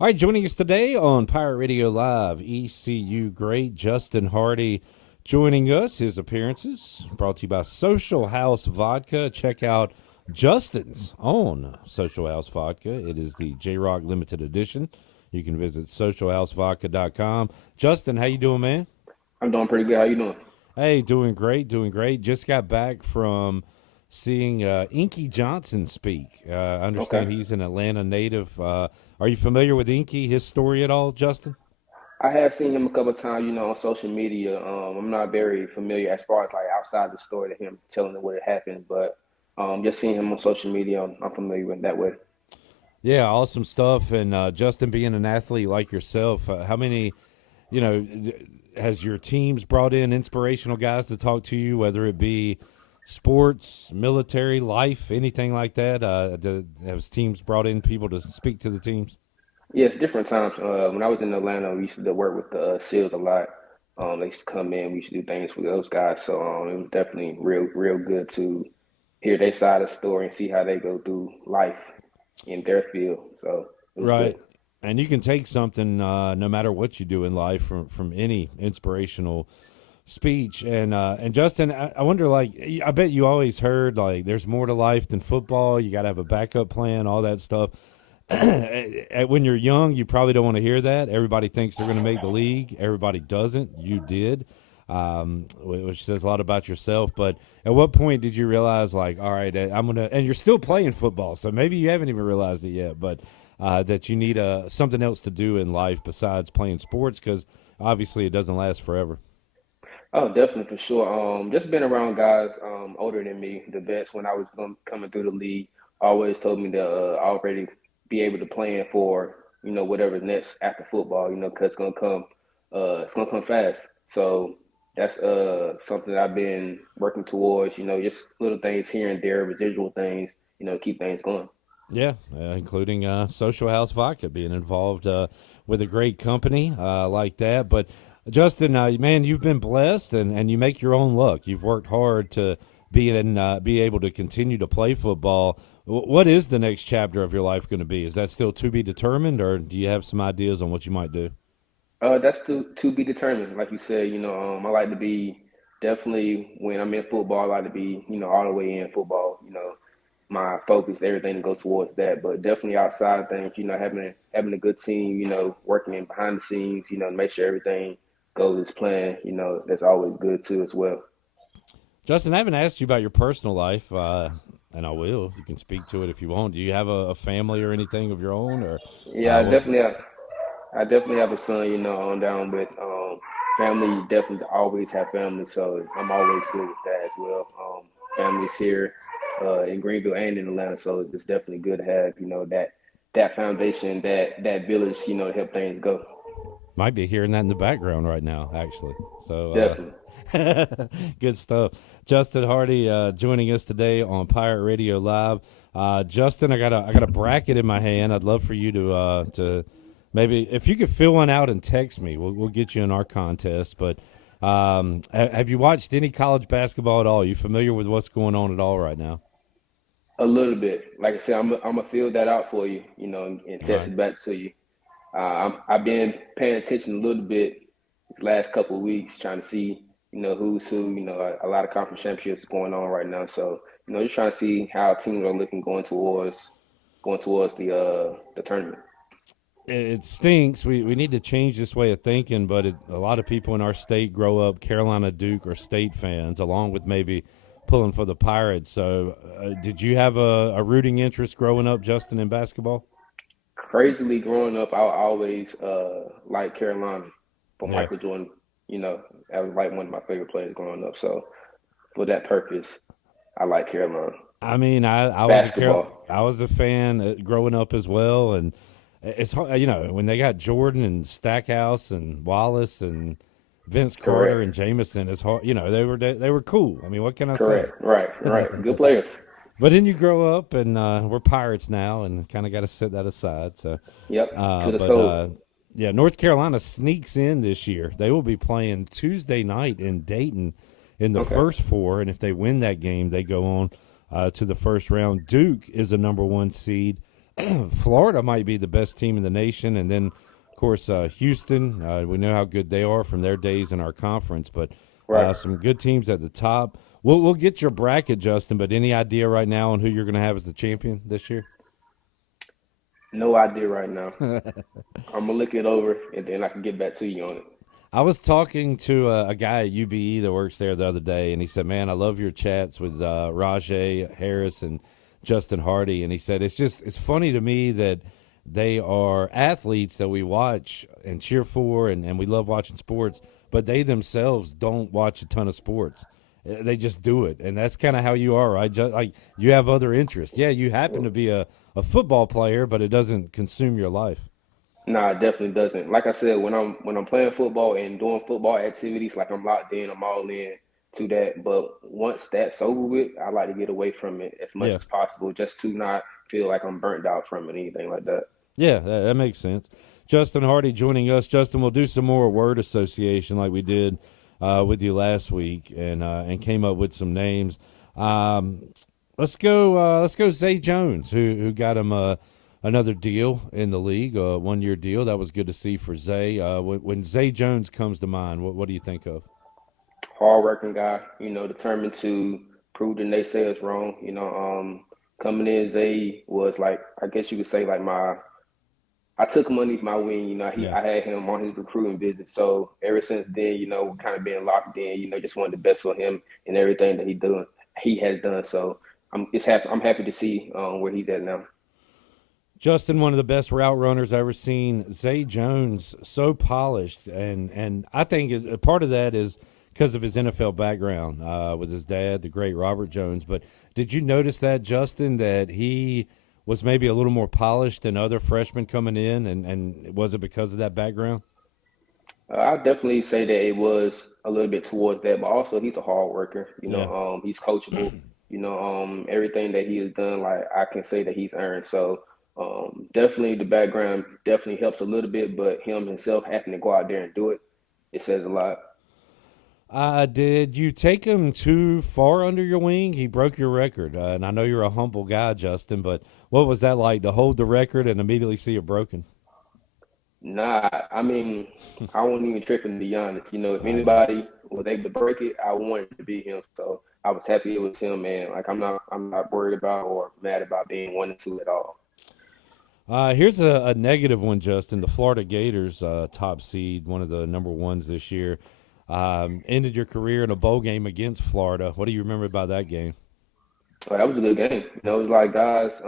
All right, joining us today on Pirate Radio Live, ECU Great Justin Hardy joining us. His appearances brought to you by Social House Vodka. Check out Justin's own Social House Vodka. It is the J-Rock Limited Edition. You can visit socialhousevodka.com. Justin, how you doing, man? I'm doing pretty good. How you doing? Hey, doing great, doing great. Just got back from seeing Inky Johnson speak. I Okay. understand he's an Atlanta native. Are you familiar with Inky, his story at all, Justin? I have seen him a couple of times, on social media. I'm not very familiar as far as like outside the story to him telling it what had happened, but just seeing him on social media, I'm familiar with that way. Yeah, awesome stuff. And Justin, being an athlete like yourself, how many, has your teams brought in inspirational guys to talk to you, whether it be sports, military, life, anything like that? Has teams brought in people to speak to the teams? Yes, different times. When I was in Atlanta, we used to work with the SEALs a lot. They used to come in. We used to do things with those guys. So it was definitely real good to hear their side of the story and see how they go through life in their field. So it was good. Right. And you can take something, no matter what you do in life, from any inspirational speech. And Justin, I wonder, like, I bet you always heard like there's more to life than football. You got to have a backup plan, all that stuff. When you're young, you probably don't want to hear that. Everybody thinks they're going to make the league. Everybody doesn't. You did, which says a lot about yourself. But at what point did you realize, like, all right, I'm gonna? And you're still playing football, so maybe you haven't even realized it yet. But that you need something else to do in life besides playing sports, because obviously it doesn't last forever. Oh, definitely for sure. Just being around guys older than me, the vets when I was coming through the league, always told me to already be able to plan for whatever's next after football. 'Cause it's gonna come fast. So that's something I've been working towards. Just little things here and there, residual things. To keep things going. Yeah, including Social House Vodka being involved with a great company like that. But Justin, man, you've been blessed, and you make your own luck. You've worked hard to be able to continue to play football. What is the next chapter of your life going to be? Is that still to be determined, or do you have some ideas on what you might do? That's to be determined. Like you said, I like to be definitely when I'm in football. I like to be, all the way in football. My focus, everything to go towards that. But definitely outside things, having a good team, working in behind the scenes, to make sure everything goes as planned. That's always good too as well. Justin, I haven't asked you about your personal life, and I will. You can speak to it if you want. Do you have a family or anything of your own, or Yeah, what? I definitely have a son. On down with family. Definitely always have family, so I'm always good with that as well. Families here in Greenville and in Atlanta, so it's definitely good to have that foundation, that village, to help things go. Might be hearing that in the background right now, actually. So, Definitely. good stuff. Justin Hardy joining us today on Pirate Radio Live. Justin, I got a bracket in my hand. I'd love for you to maybe if you could fill one out and text me, we'll get you in our contest. But have you watched any college basketball at all? Are you familiar with what's going on at all right now? A little bit. Like I said, I'm gonna fill that out for you, and All text right. it back to you. I've been paying attention a little bit the last couple of weeks, trying to see, who's who. A lot of conference championships going on right now. So, just trying to see how teams are looking going towards the tournament. It stinks. We need to change this way of thinking, but a lot of people in our state grow up Carolina, Duke, or state fans, along with maybe pulling for the Pirates. So, did you have a rooting interest growing up, Justin, in basketball? Crazily, growing up, I always liked Carolina for Yeah. Michael Jordan. That was like one of my favorite players growing up. So, for that purpose, I like Carolina I mean, basketball. I was a fan growing up as well, and it's hard, when they got Jordan and Stackhouse and Wallace and Vince Carter Correct. and Jameson. It's hard, they were cool. I mean, what can I say? Correct. Right. Good players. But then you grow up, and we're Pirates now, and kind of got to set that aside. So, Yep. To the but soul. yeah, North Carolina sneaks in this year. They will be playing Tuesday night in Dayton in the Okay. first four, and if they win that game, they go on to the first round. Duke is the number one seed. Florida might be the best team in the nation, and then of course Houston. We know how good they are from their days in our conference, but Right. some good teams at the top. We'll get your bracket, Justin. But any idea right now on who you're going to have as the champion this year? No idea right now. I'm gonna look it over and then I can get back to you on it. I was talking to a guy at UBE that works there the other day, and he said, "Man, I love your chats with Rajay Harris and Justin Hardy." And he said, it's funny to me that they are athletes that we watch and cheer for, and we love watching sports, but they themselves don't watch a ton of sports. They just do it, and that's kind of how you are, right? Just, like you have other interests. Yeah, you happen to be a football player, but it doesn't consume your life. Nah, it definitely doesn't. Like I said, when I'm playing football and doing football activities, like I'm locked in, I'm all in to that. But once that's over with, I like to get away from it as much Yeah. as possible, just to not feel like I'm burnt out from it, anything like that. Yeah, that makes sense. Justin Hardy joining us. Justin, we'll do some more word association like we did with you last week, and came up with some names. Um, let's go. Let's go. Zay Jones, who got him another deal in the league, a 1 year deal. That was good to see for Zay. When Zay Jones comes to mind, what do you think of? Hard-working guy, determined to prove the naysayers wrong. Coming in, Zay was like, I guess you could say like I took him underneath my wing. Yeah. I had him on his recruiting visit. So ever since then, kind of been locked in. Just wanted the best for him and everything that he has done. So I'm happy to see where he's at now. Justin, one of the best route runners I've ever seen. Zay Jones, so polished, and I think a part of that is because of his NFL background with his dad, the great Robert Jones. But did you notice that, Justin, that he was maybe a little more polished than other freshmen coming in, and was it because of that background? I definitely say that it was a little bit towards that, but also he's a hard worker. Yeah. He's coachable. Everything that he has done, like I can say that he's earned. So definitely the background definitely helps a little bit, but him himself having to go out there and do it, it says a lot. Did you take him too far under your wing? He broke your record, and I know you're a humble guy, Justin. But what was that like to hold the record and immediately see it broken? Nah, I mean, I wasn't even tripping to be honest. If Right. anybody was able to break it, I wanted it to be him. So I was happy it was him, man. Like I'm not worried about or mad about being 1 and 2 at all. Here's a negative one, Justin. The Florida Gators, top seed, one of the number ones this year, ended your career in a bowl game against Florida. What do you remember about that game? But that was a good game. It was like guys,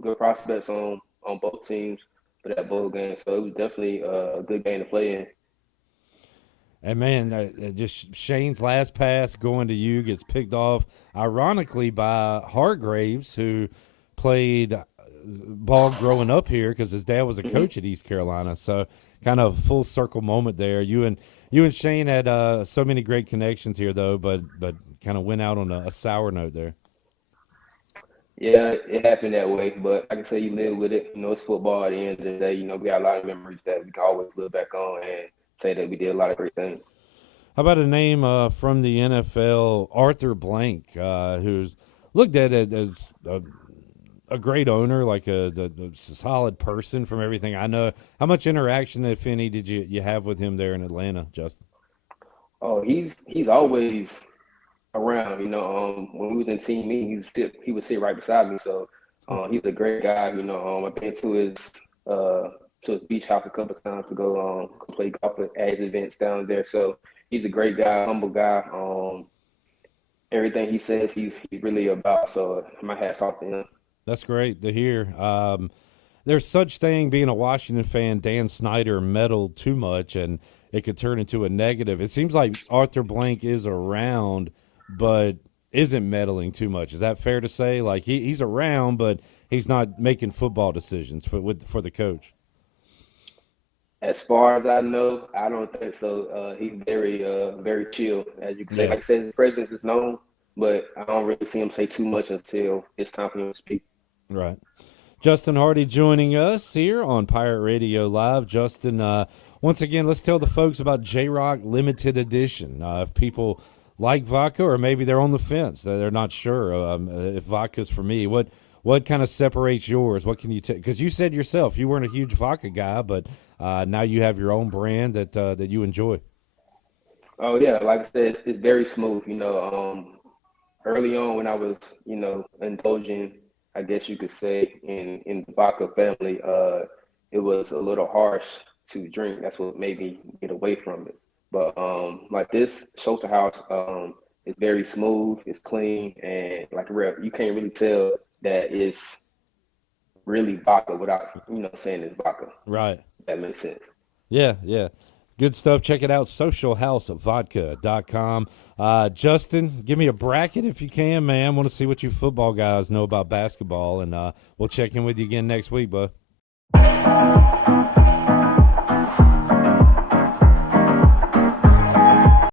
good prospects on both teams for that bowl game. So it was definitely a good game to play in. And man, just Shane's last pass going to you gets picked off, ironically, by Hargraves, who played ball growing up here because his dad was a Hmm. coach at East Carolina. So kind of full circle moment there. You and Shane had so many great connections here, though, but kind of went out on a sour note there. Yeah, it happened that way, but like I say, you live with it. It's football at the end of the day. We got a lot of memories that we can always look back on and say that we did a lot of great things. How about a name from the NFL, Arthur Blank, who's looked at it as a great owner, like a solid person from everything I know. How much interaction, if any, did you have with him there in Atlanta, Justin? Oh, he's always around. When we was in team meetings, he would sit right beside me. So he's a great guy. I've been uh, to his beach house a couple of times to go play golf at his events down there. So he's a great guy, humble guy. Everything he says, he's really about. So my hat's off to him. That's great to hear. There's such thing being a Washington fan. Dan Snyder meddled too much, and it could turn into a negative. It seems like Arthur Blank is around, but isn't meddling too much. Is that fair to say? Like he's around, but he's not making football decisions for the coach. As far as I know, I don't think so. He's very chill, as you can say. Yeah. Like I said, his presence is known, but I don't really see him say too much until it's time for him to speak. Right. Justin Hardy joining us here on Pirate Radio Live. Justin, once again, let's tell the folks about J Rock Limited Edition. If people like vodka, or maybe they're on the fence, they're not sure if vodka's for me. what kind of separates yours? What can you take? Because you said yourself you weren't a huge vodka guy, but now you have your own brand that you enjoy. Oh yeah, like I said, it's very smooth. Early on when I was, indulging, I guess you could say, in the vodka family, it was a little harsh to drink. That's what made me get away from it. But like this social house, is very smooth, it's clean, and like real, you can't really tell that it's really vodka without, saying it's vodka. Right. If that makes sense. Yeah, yeah. Good stuff. Check it out, socialhousevodka.com. Justin, give me a bracket if you can, man. Want to see what you football guys know about basketball, and we'll check in with you again next week, bud.